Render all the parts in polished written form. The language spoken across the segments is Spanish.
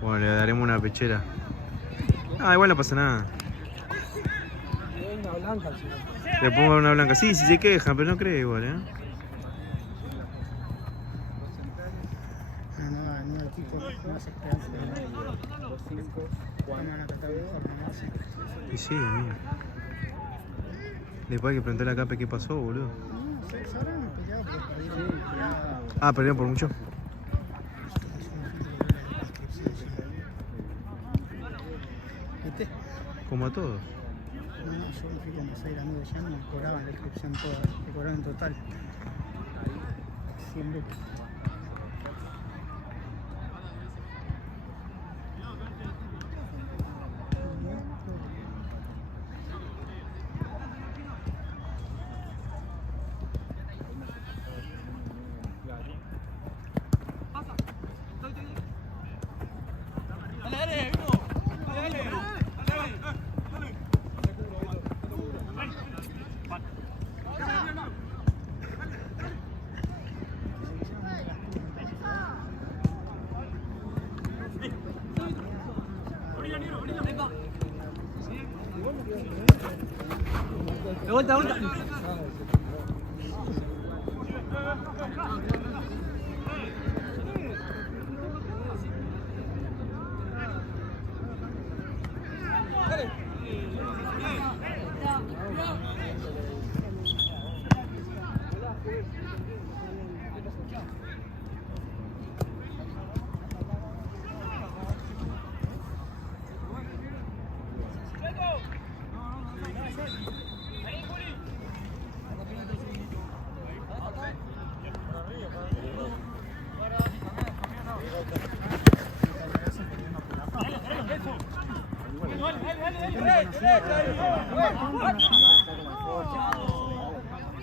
Bueno, le daremos una pechera. Ah, igual no pasa nada. Una blanca al final. Le pongo una blanca. Sí, si se quejan, pero no creo igual, ¿eh? No, el equipo no hace esperanza. Los 5, Juan van a tratar mejor, no hace. Y sí, amigo. Después hay que preguntarle a Cape qué pasó, boludo. No, se habrán peleado porque perdieron. Ah, perdieron por mucho. ¿Viste? Como a todos. No, yo me fui como 6 amigos ya no me cobraban la inscripción toda, me cobraban en total 100 lucas. De vuelta, de vuelta.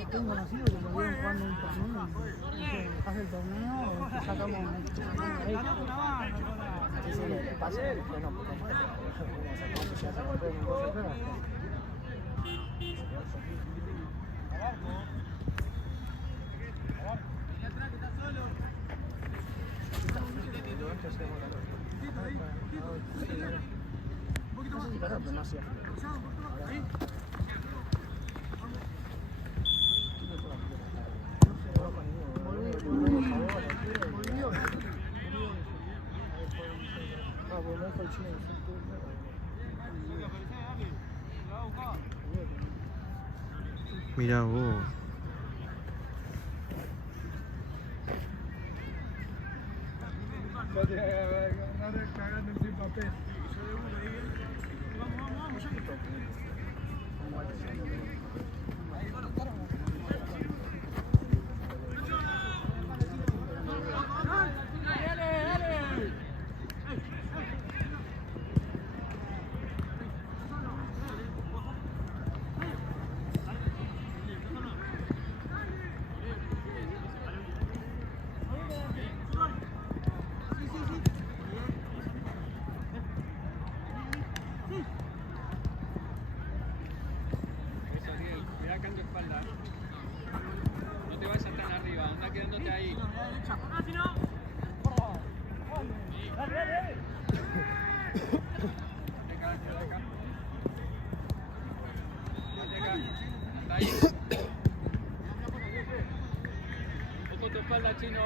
Tengo conocido que lo vienen jugando un torneo y pasa el torneo o que sacamos un torneo ahí. Entonces le pasa el bueno, porque ya sacamos todo un cosa atrás. No sé si calor, pero no hacía frío. Mirá vos. No te vayas tan arriba, anda quedándote ahí. Ahí. Ojo tu espalda, Chino.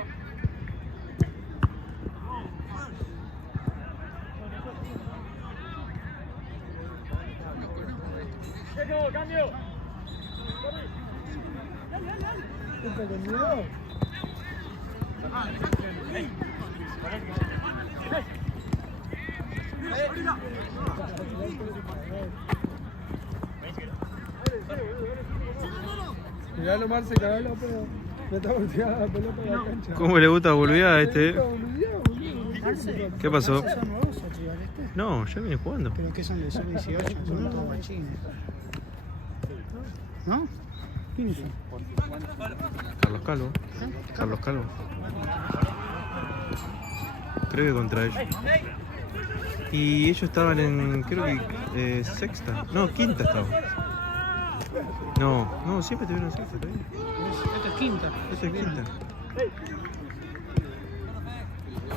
¡Cambio! Miralo, Marce, cagalo, pero ya está volteada la pelota en la cancha. ¿Cómo le gusta volver a este? ¿Qué pasó? ¿Son nuevos o chivales este? No, ya viene jugando. ¿Pero qué son de sub-18? Son todos guachines. ¿No? ¿Quiénes son? Carlos Calvo. Carlos Calvo. Creo que contra ellos. Y ellos estaban en, creo que sexta. No, quinta estaban. No, siempre tuvieron sexta también. Esta es quinta. Esta es quinta.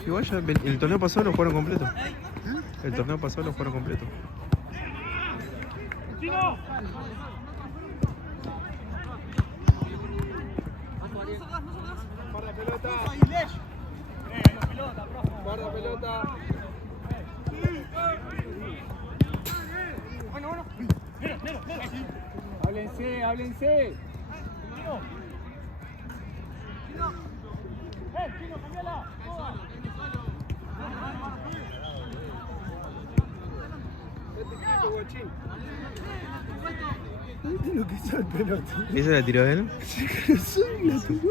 Igual ya el torneo pasado lo jugaron completo. El torneo pasado lo jugaron completo. Guarda pelota. Guarda pelota. Háblense, háblense. Vete lo que es el pelota. ¿Esa la tiró él? La tocó.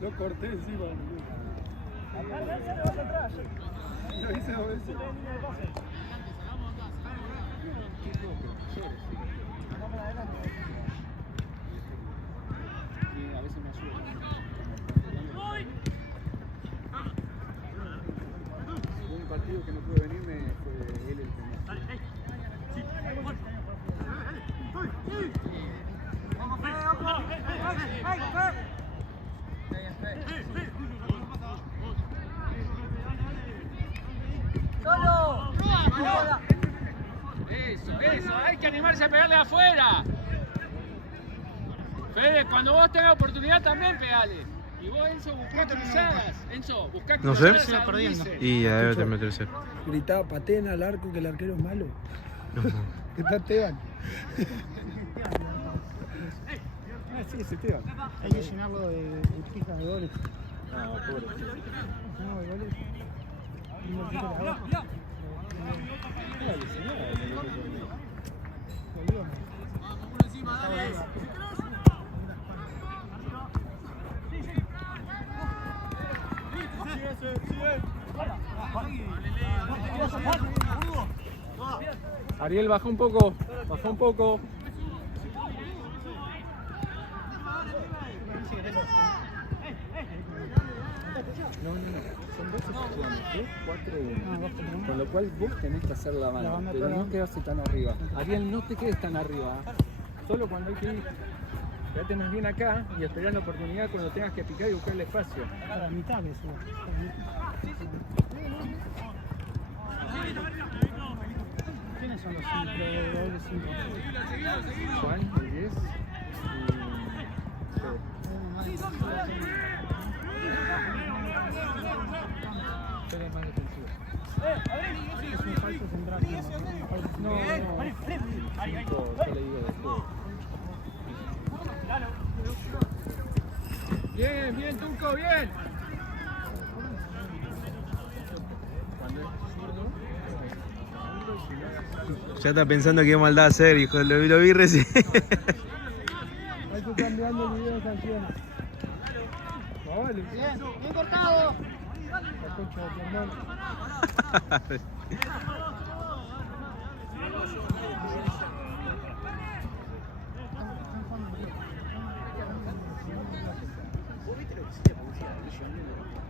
Lo corté encima. Lo hice dos veces. A veces me ayuda. Un partido que no pude venirme fue él el que Eso, hay que animarse a pegarle afuera. Fede, cuando vos tengas oportunidad también pegale. Y vos, Enzo, buscá cruzadas. Enzo, buscá No sé. cruzadas. Se va perdiendo. Y ya debe tener tercer. gritaba pateen al arco que el arquero es malo. No. ¿Qué tal Esteban? Sí, es Esteban. Hay que llenarlo de fijas de goles. No, pobre. No, de goles. Y no quita la gol. Ariel, baja un poco. Baja un poco. No, son dos excepciones, 4-1. Con lo cual vos tenés que hacer la banda, pero no quedarse tan arriba. Ariel, no te quedes tan arriba. Solo cuando hay que ir. Quédate más bien acá y esperar la oportunidad cuando tengas que picar y buscar el espacio. A la mitad que subo. ¿Quiénes son los dobles 5? Juan, el 10 y Fede es más defensivo. Es un falso central. No, yo le digo de juego. Bien, bien, Tuco, bien. Cuando es zurdo, Ya está pensando qué maldad hacer, hijo. Lo vi recién. ahí estoy cambiando el video de sanciones. No, vale. Bien, bien cortado. La concha de tu hermano.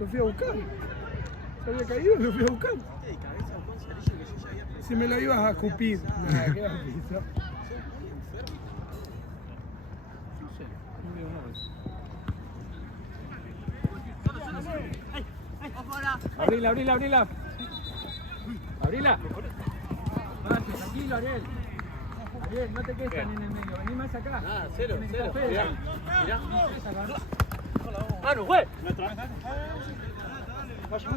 Lo fui a buscar. Se había caído, lo fui a buscar. Si me lo ibas a escupir. Nada, ¿qué vas a pisar? Abrila, abrila, abrila. Abrila. Vale, tranquilo, Ariel. Ariel, no te quedes tan en el medio. Vení más acá. Ah, cero. Mirá. ¡Manu, güey! Vaya.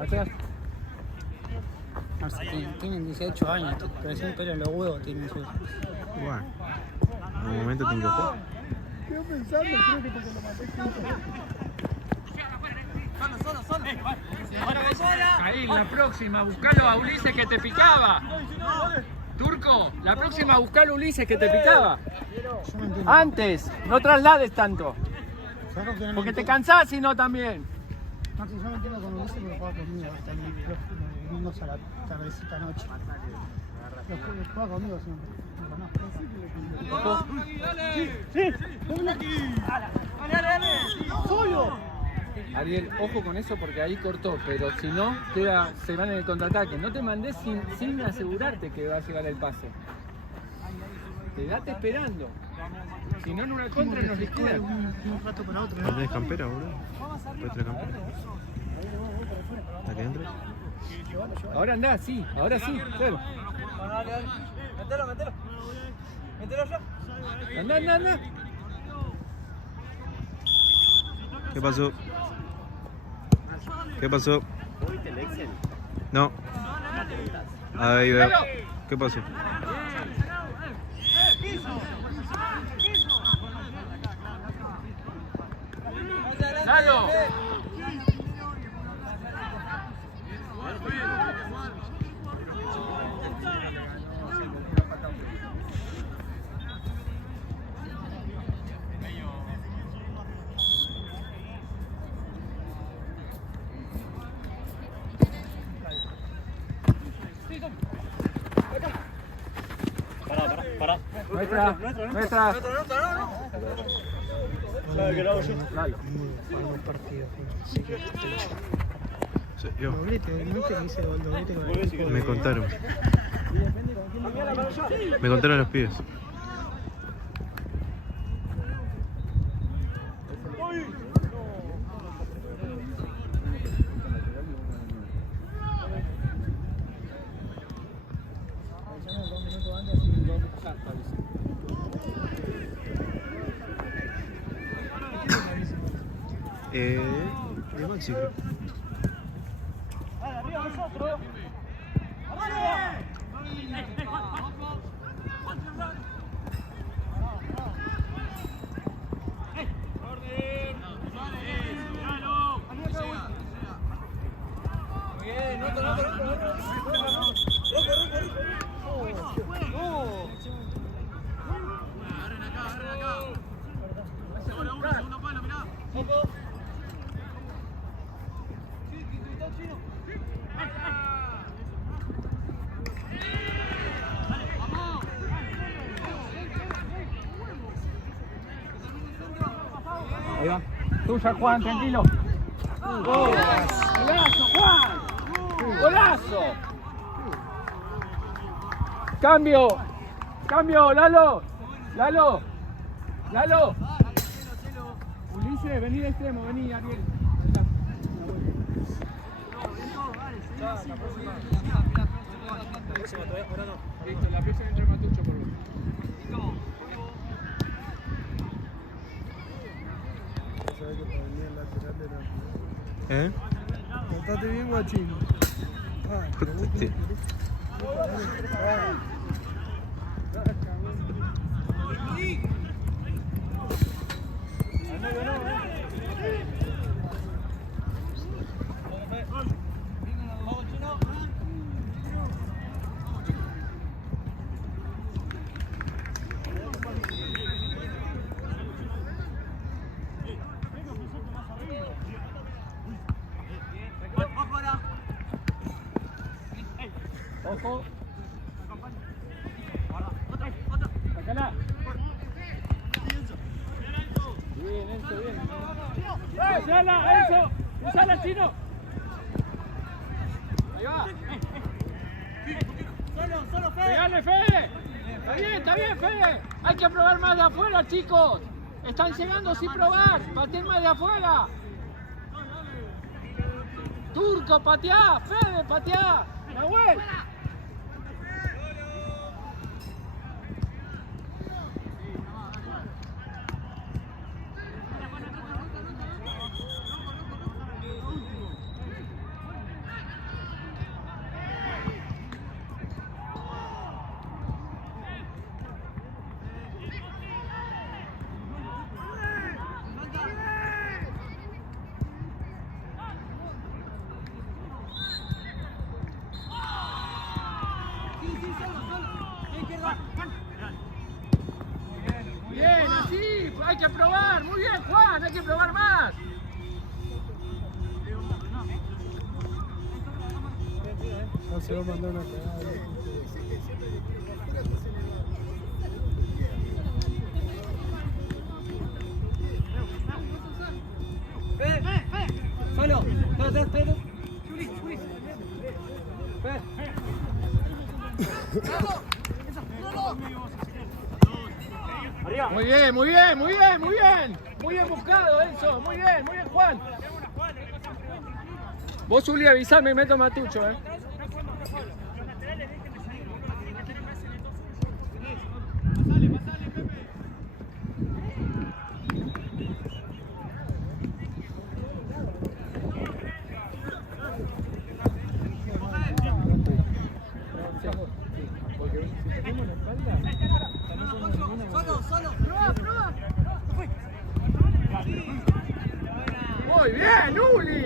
Atrás. No sé, tienen 18 años, pero sin pelo en los huevos tienen sus. Bueno, en un momento te encojó. Quedo pensando, creo que porque lo maté. Solo. Ahí, la próxima, buscalo a Ulises que te picaba. Turco, la próxima, buscalo a Ulises que te picaba. Yo no entiendo. Antes, no traslades tanto. ¿Sabes lo que no Porque te entiendo? cansás si no también. No, si yo no entiendo con Ulises porque juega conmigo hasta los domingos a la tardecita noche. Los juega conmigo siempre. No conozco. Ariel, ojo con eso porque ahí cortó, pero si no, se van en el contraataque. No te mandes sin asegurarte que va a llegar el pase. Quedate esperando. Si no, en una contra nos liquidan. Un rato para otro. ¿No tenés campera, boludo? ¿Puedes tener campera? ¿Hasta que entres? Ahora andá, sí, ahora sí, claro. Mételo ya. Andá. ¿Qué pasó? ¿Qué pasó? No. Ahí veo. ¿Qué pasó? ¡Dalo! Nuestra. Jugar los partidos. Sí, que te lo saco. Sí, yo. Doblete, ¿no viste que hice el doblete con el equipo Me de- contaron. Me contaron los pibes. De Maxi, creo. Ahí va. Tuya, Juan, tranquilo. ¡Golazo, Juan! ¡Golazo! Cambio, Lalo. Ulises, vení de extremo, vení, Ariel. Listo, la próxima entra Matucho por vos. ¿Eh? Portate bien, guachín. Cortate. Ojo. Sacala. Bien, Enzo, bien. ¡Usala, Enzo! ¡Usala, Chino! Ahí va. Solo, Fede. ¡Pegale, Fede! Está bien, Fede. Hay que probar más de afuera, chicos. Están llegando sin probar. Pateen más de afuera. Turco, pateá. Fede, pateá. Nahuel. Bien, así, hay que probar. Muy bien, Juan, hay que probar más. No se va a mandar una cagada. Solo, Pedro. Muy bien, muy bien, muy bien, muy bien. Muy bien buscado, Enzo. Muy bien, Juan. Vos, Juli, avisame y meto Matucho, Muy bien, Juli.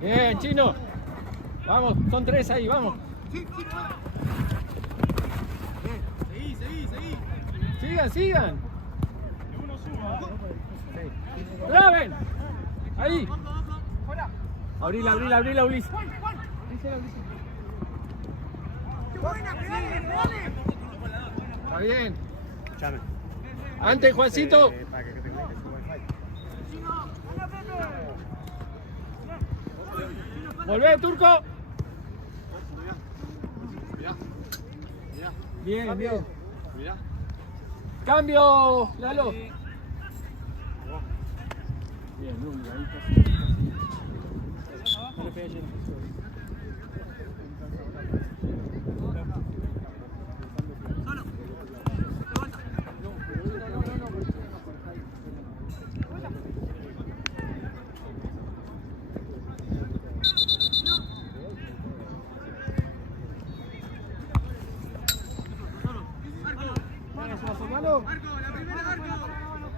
Bien, Chino. Vamos, son 3 ahí, vamos. Sigan. ¡Graben! Ahí. Abrila, Ulises. Está bien. Antes, Juancito. Volvé, Turco. Bien. Cambio, Lalo. Bien, Luli, ahí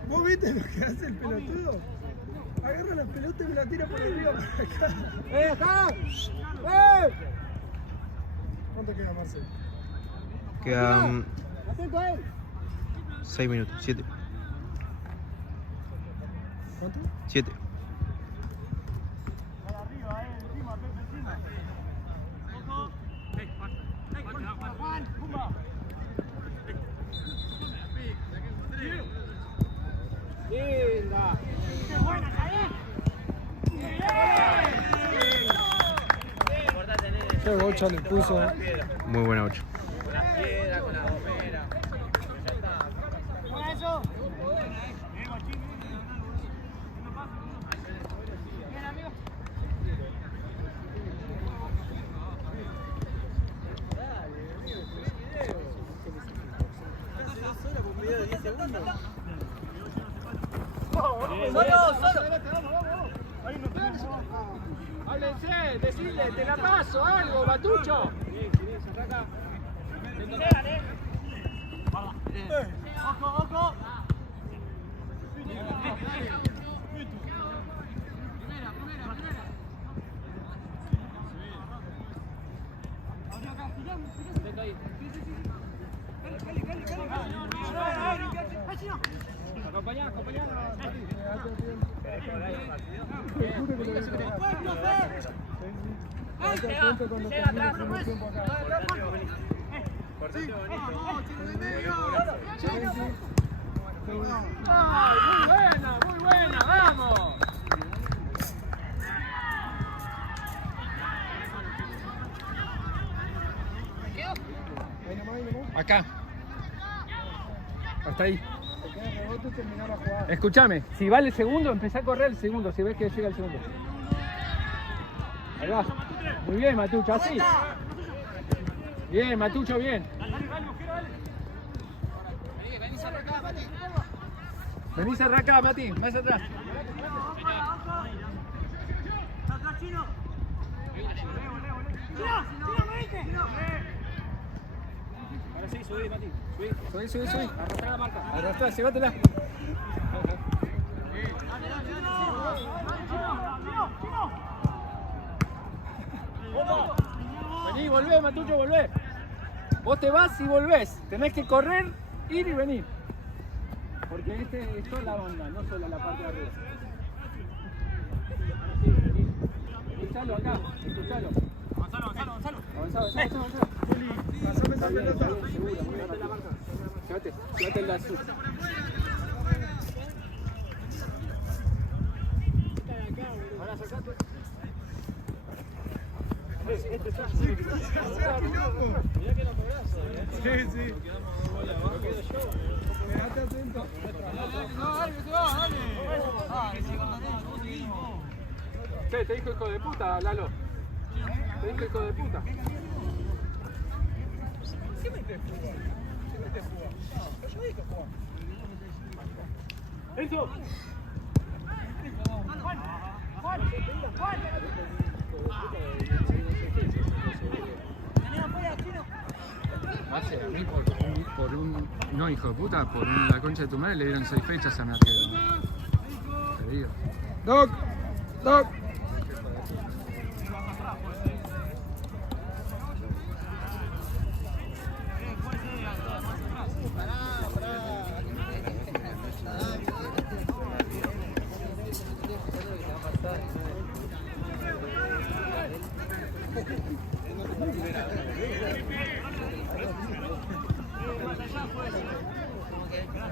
¿Vos viste lo que hace el pelotudo? Agarra la pelota y me la tira por arriba para acá. ¡Acá! ¿Cuánto queda, Marcel? Quedan Atento a él. 6 minutos, 7. ¿Cuánto? 7. Linda. Qué bocha le puso. Muy buena 8. Háblense, decirle, te la paso, algo, Matucho. Ojo. Acompañá. Llega atrás, no puedes. ¡Ay, muy buena! ¡Vamos! Acá. Hasta ahí. Escúchame, si vale el segundo, empezá a correr el segundo, si ves que llega el segundo. Ahí va. Muy bien, Matucho, así. Bien, Matucho, bien. Vení cerrá acá, Mati, más atrás. Ahora sí, subí, Mati. Subí. Arrastrá la marca. Arrastrá, llévatela. Vení, volvé, Matucho, volvé. Vos te vas y volvés. Tenés que correr, ir y venir. Porque este es toda la banda, no solo la parte de arriba. Escuchalo acá, escuchalo. Avanzalo. Está bien, seguro, muy rápido. Llévate el azul. Ahora sacate. Mirá que no cobrazo, Sí. Quédate atento. Dale. Te dijo hijo de puta, Lalo. Te dijo hijo de puta. ¿Qué metes fútbol? Yo dije jugar. ¡Eso! A mí por un... No, hijo de puta, por la concha de tu madre le dieron 6 fechas a mi arquero. Te digo. ¡Doc!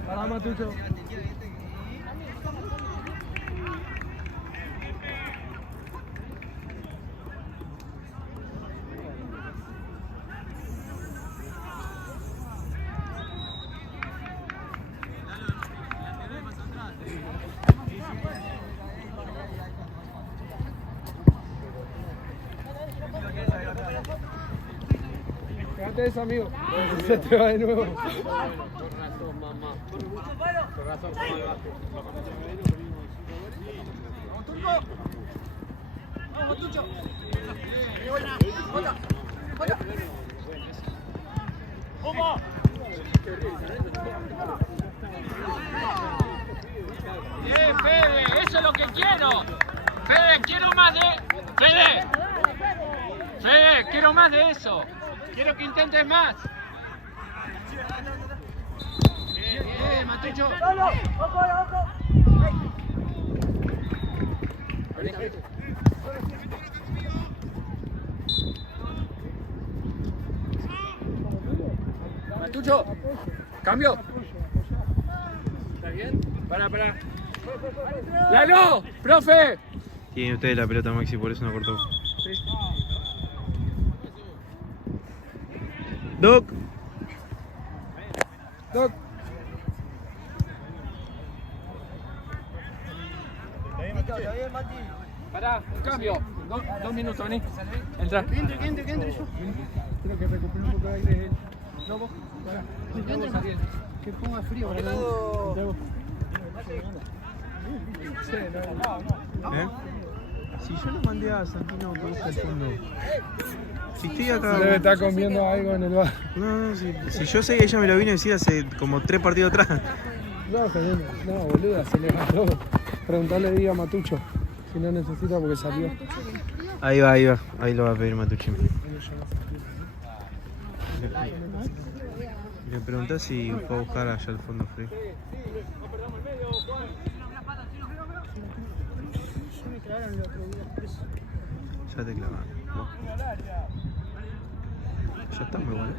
Para Matucho. Fíjate eso, amigo. Se te va de nuevo. Con razón, mamá. Con razón, mamá. ¡Vamos, Tucho! ¡Vamos! Bien, Fede, eso es lo que quiero. Fede, quiero más de... Fede, quiero más de eso. Quiero que intentes más. Bien, Matucho. ¡Ojo! Matucho, cambio. ¿Está bien? Para. ¡Lalo! ¡Profe! Tiene ustedes la pelota, Maxi, por eso no cortó. Sí. Doc. Pará, un cambio. 2 minutos, vení. Entra. Que entre yo. Creo que recupere un poco de aire. No, vos. Pará. Que ponga frío. ¿Eh? Si yo lo mandé a Santino que busca el fondo. Si estoy acá. Debe estar comiendo algo en el bar. No, si yo sé que ella me lo vino a decir hace como 3 partidos atrás. No, boluda, se le mató. Preguntarle diga a Matucho si no necesita porque salió. Ahí va. Ahí lo va a pedir Matuchín. Le preguntás si fue a buscar allá al fondo frío. Ya te clavaron. Ya está muy bueno.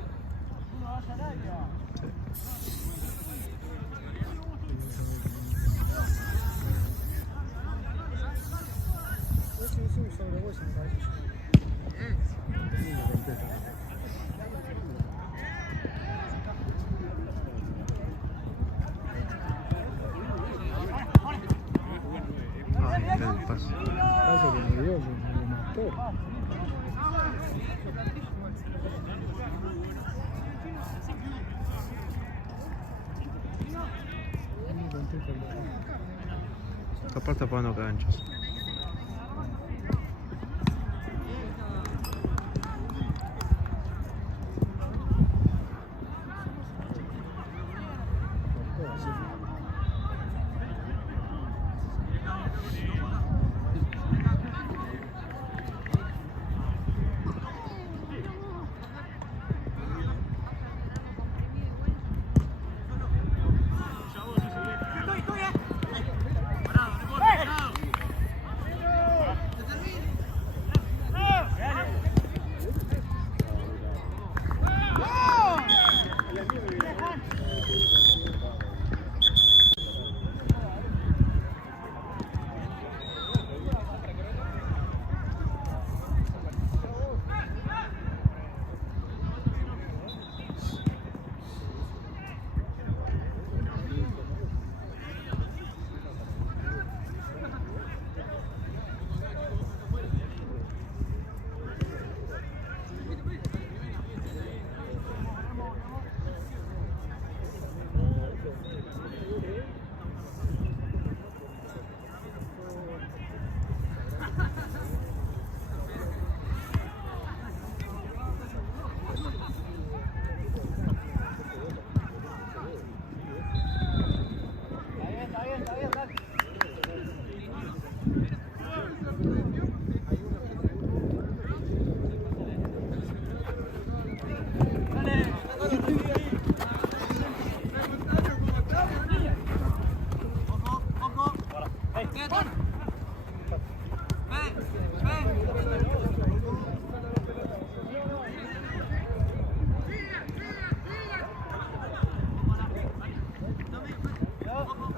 Mirá el pase. Pasa que me dio, me mató. Capaz está pagando canchas.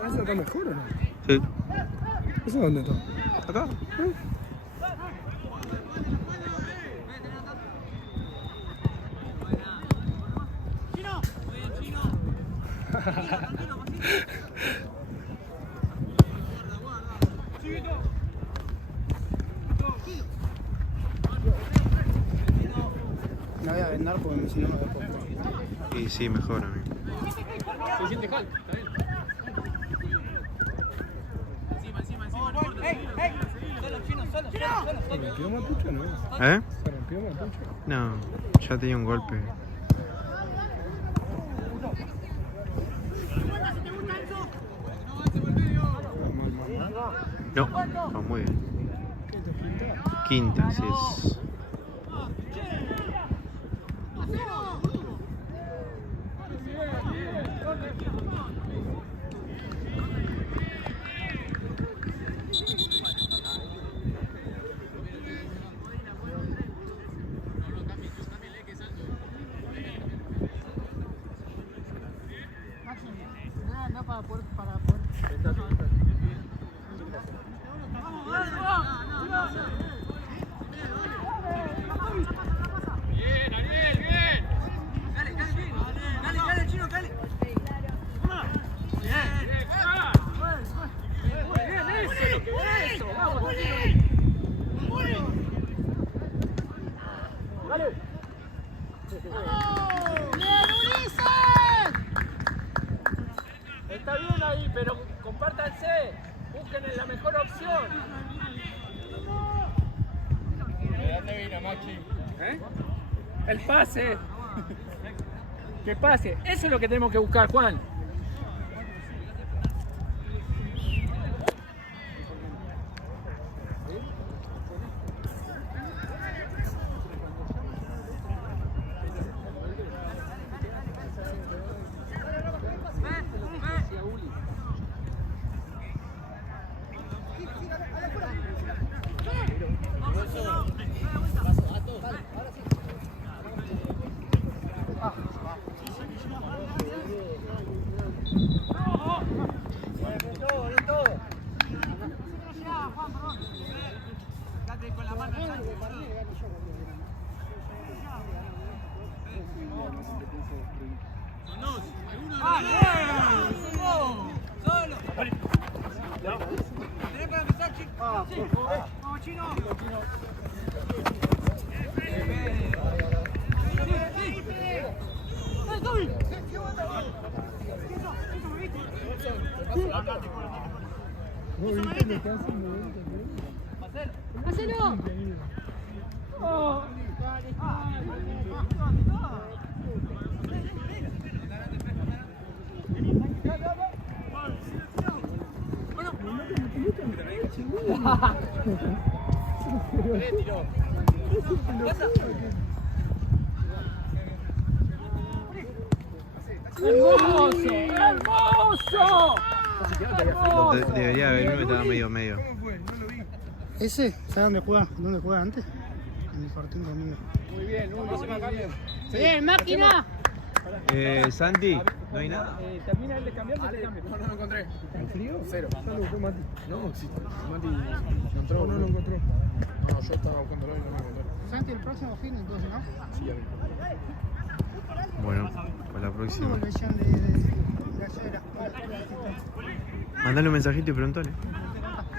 ¿Eso está mejor o no? Sí. ¿Eso dónde está? Acá. Me voy a vendar porque si no me voy a poner. Y sí, mejor, amigo. Se siente Hulk, está bien. ¿Se rompió Mapuche o no? ¿Eh? ¿Se rompió Mapuche? No, ya tenía un golpe. No, no, muy bien. Quinta, así es. No, para poder. Bien, Ariel, bien. Dale, Chino, dale. Bien, eso es lo que eso. Vamos, Dale. Está bien ahí, pero compártanse. Busquen la mejor opción. ¿De dónde vino, Maxi? ¿Eh? El pase. Que pase. Eso es lo que tenemos que buscar, Juan. Vamos, Chino. ¡Hacelo! ¡Hermoso! ¡Hermoso! Debería haber uno que estaba medio. ¿Ese? ¿Sabes dónde juega? ¿Dónde juega antes? En el partido conmigo. Muy bien, ¡Bien, máquina! Santi, ¿no hay nada? Termina el de cambiar, te cambio. No lo encontré. ¿El frío? Cero. Ya lo buscó Mati. No, sí. Mati no entró. No lo encontró. No, yo estaba buscándolo y no lo encontré. Santi, el próximo fin, entonces, ¿no? Sí, ya vi. Bueno, para la próxima. Tuvo lesión de acera. Mandale un mensajito y preguntale.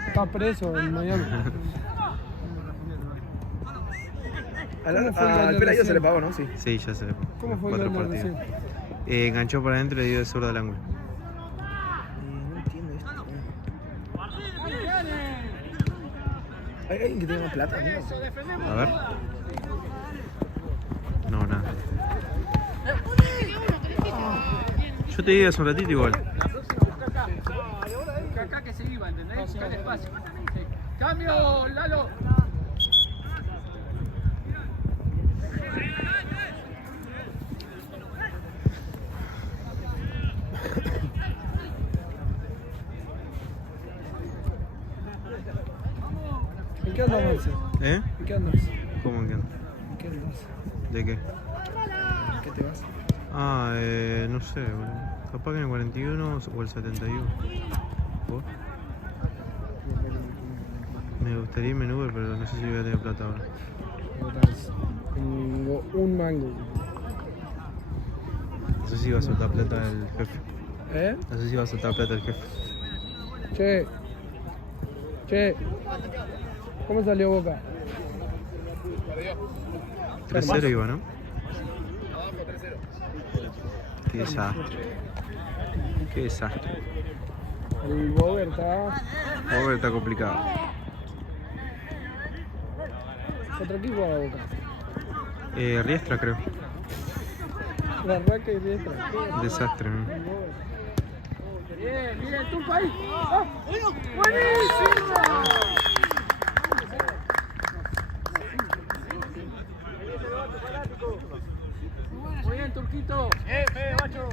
Está preso en Miami. Al Pelayo se le pagó, ¿no? Sí. Sí, ya se le ¿Cómo fue el 4 gol de partidos. recién? Enganchó para adentro y le dio de zurda al ángulo. No entiendo esto. ¿Hay alguien que tenga más plata, amigo? A ver. No, nada. Yo te digo hace un ratito igual. Busca acá que se iba, ¿entendés? Busca el espacio. Sí. ¡Cambio, Lalo! qué andas, Marce? ¿Eh? ¿En qué andas? ¿Cómo que no? ¿En qué andas? ¿De qué? ¿En qué te vas? Ah, no sé, boludo. Capaz que en el 41 o el 71. ¿Vos? Me gustaría irme en Uber, pero no sé si voy a tener plata ahora. Tengo un mango. No sé si va a soltar plata el jefe. ¿Eh? No sé si va a soltar plata el jefe. Che. ¿Cómo salió Boca? 3-0 iba, ¿no? Qué desastre. Qué desastre. El Bober está... Bober está complicado. ¿Contra quién juega Boca? Riestra, creo. La Raca y Riestra. Desastre, ¿no? Bien, bien, tú ahí. ¡Ah! ¡Buenísimo! Muy bien, Turquito. Macho.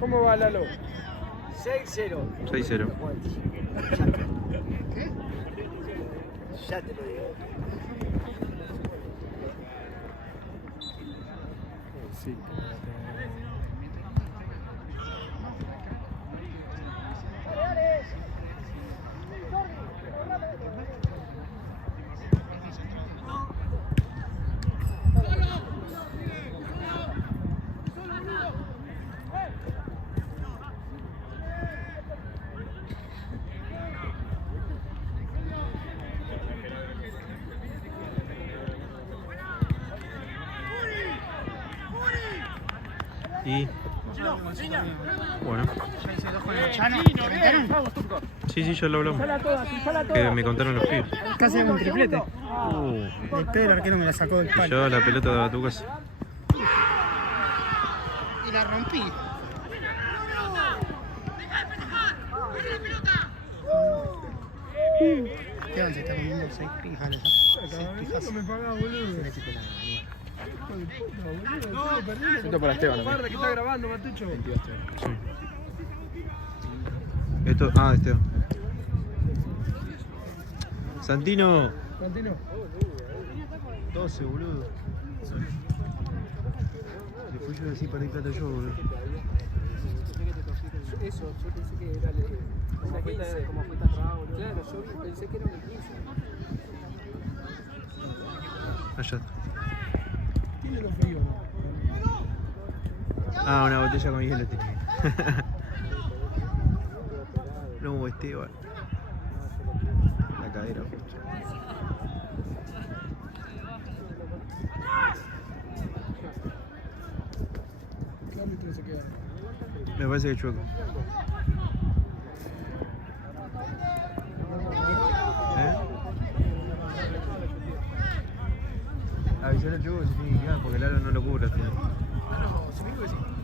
¿Cómo va Lalo? 6-0. 6-0. Ya te lo digo. Sí. Y... Bueno. Sí, ya lo hablamos. Que me contaron los pibes. Casi hago un triplete. Después el arquero me la sacó del palo. Llevaba la pelota a tu casa. Y la rompí. ¿Qué onda? Se está comiendo 6 pijas. 6 pijas. Me paga, boludo. Esto para Esteban. Guarda que está grabando, Matucho. Sí. Esto... Ah, Esteban. Santino. Santino. 12, boludo. Después yo decía para ir plata yo, boludo. Eso, yo pensé que era como fue tan raro. Claro, yo pensé que era un 15. Allá está. Tiene los fríos, ¿no? Ah, una botella con hielo tenía. No, Esteban. La cadera, justo. ¿Qué árbitro se queda? Me parece que chueco. Avisar al chueco que se tiene que quedar porque el aro no lo cubre al final.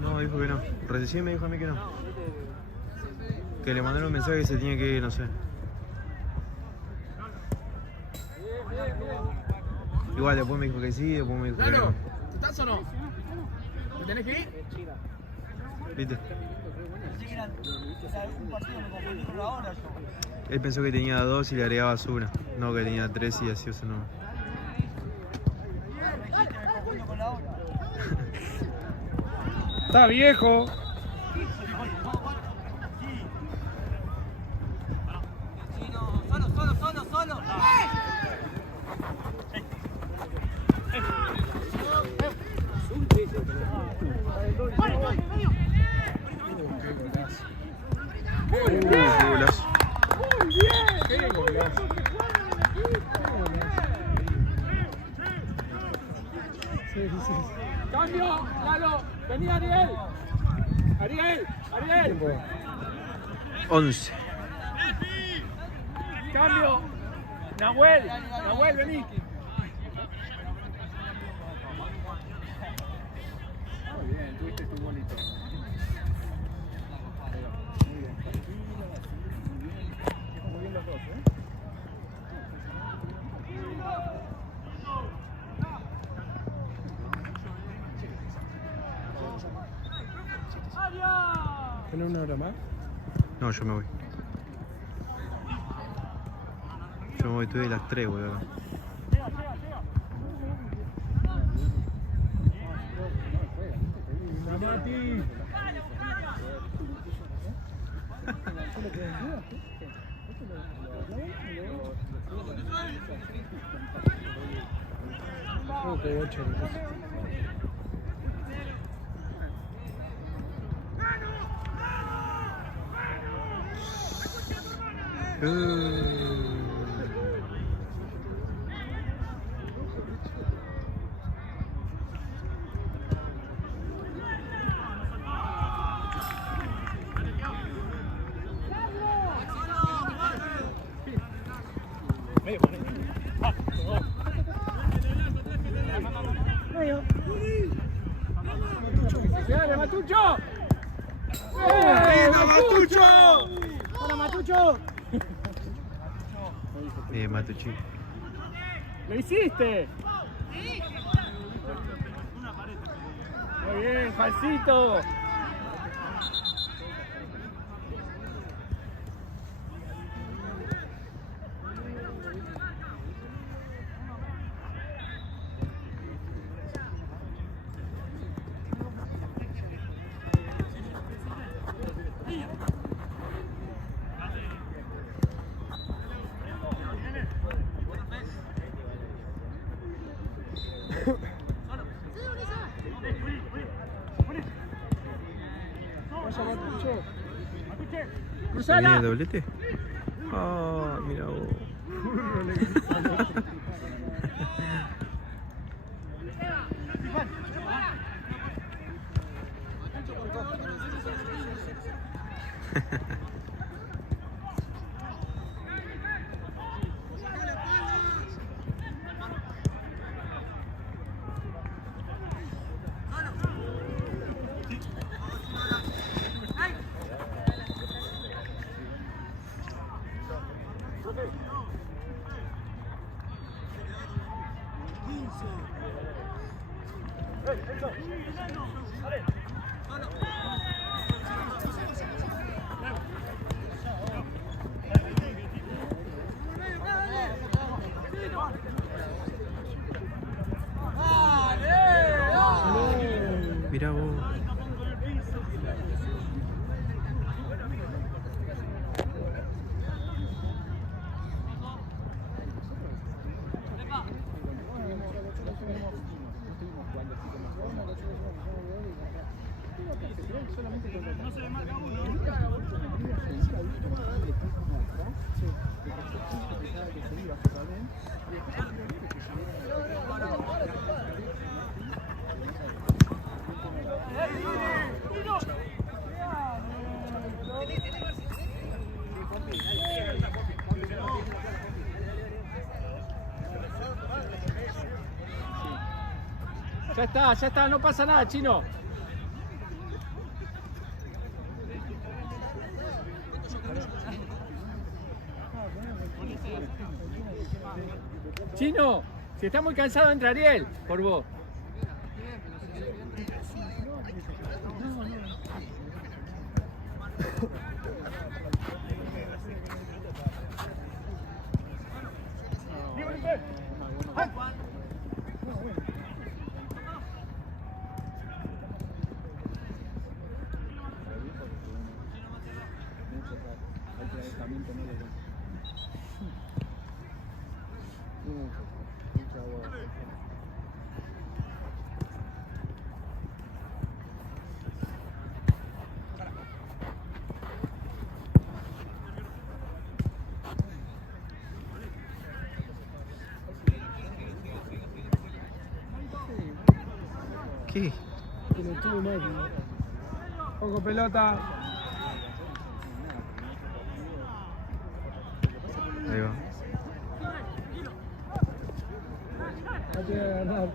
No, dijo que no. Recién me dijo a mí que no. Que le mandaron un mensaje que se tiene que ir, no sé. Igual después me dijo que sí, después me dijo que no. ¿Estás o no? ¿Te tenés que ir? ¿Viste? Él pensó que tenía 2 y le agregabas una. No, que tenía 3 y así, o sea, no. Está viejo. Solo. Golazo. Qué golazo. Sí. Cambio, Lalo. Vení, Ariel. Ariel. 11. Cambio. Nahuel, vení. Muy bien, tuviste tu bolito. Muy bien los dos, ¿eh? ¿Tenés una hora más? No, yo me voy. Yo me voy, estoy de las 3, boludo. Mati. ¡Dale, Matucho! ¡Matucho! ¡Para Matucho! Matuchi. ¡Lo hiciste! Muy bien, Falsito. ¿Viene el doblete? Ah, mira vos. Mira vos. Ya está, no pasa nada, Chino. Chino, si está muy cansado entra Ariel, por vos. ¿Qué? Que lo tuvo mal. Poco pelota. Ahí va. No tiene que ganar.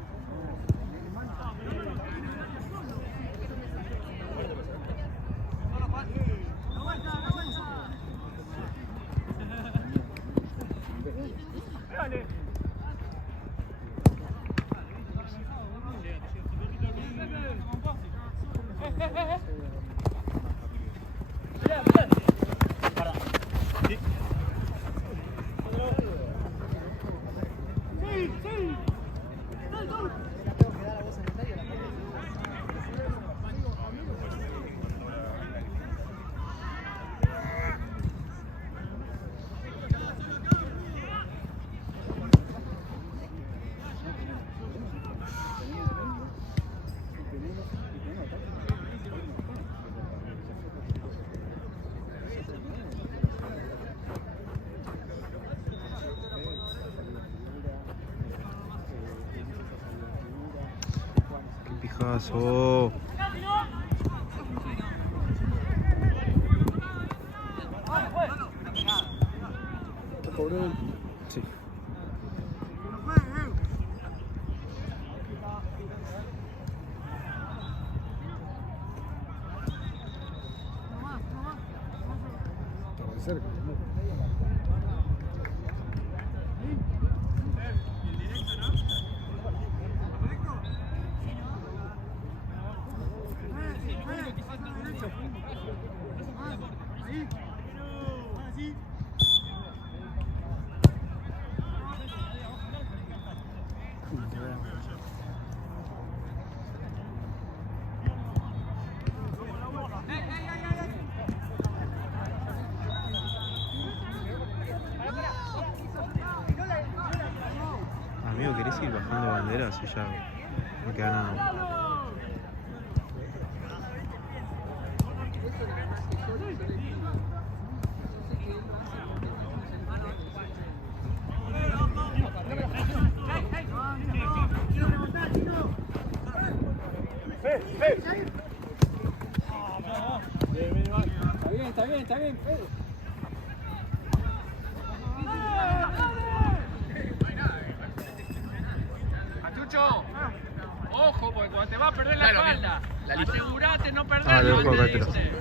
Viejazo. Cobró el... Sí. Estaba cerca, ¿no? Amigo, ¿querés ir bajando banderas y ya no queda nada? Está bien, Pedro. Matucho, ojo, porque cuando te va a perder la espalda, asegurate no perderla. Ah, le dejo acá, antes de irse.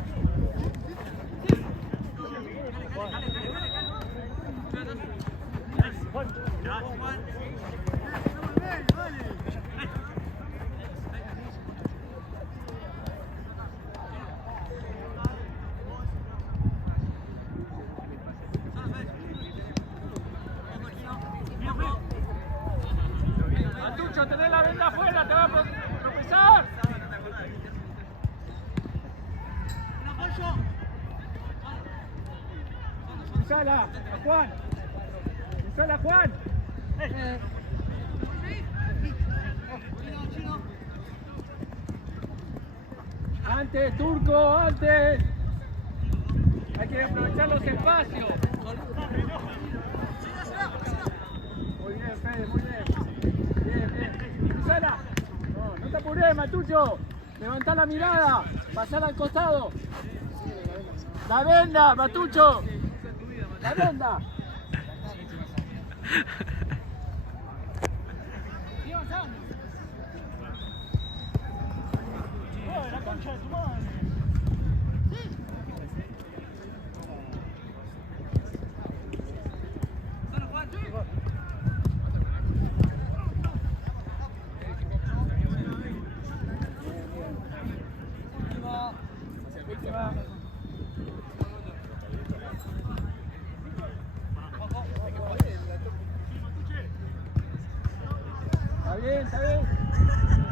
Matucho, tenés la venda afuera, te va a tropezar. Cruzala, Juan. Cruzala, Juan. Antes, Turco, antes. Hay que aprovechar los espacios. Muy bien, Fede, muy bien. Bien. Cruzala. No te apures, Matucho. Levantá la mirada. Pasar al costado. La venda, Matucho. La venda. La concha de tu madre. Está bien, está bien.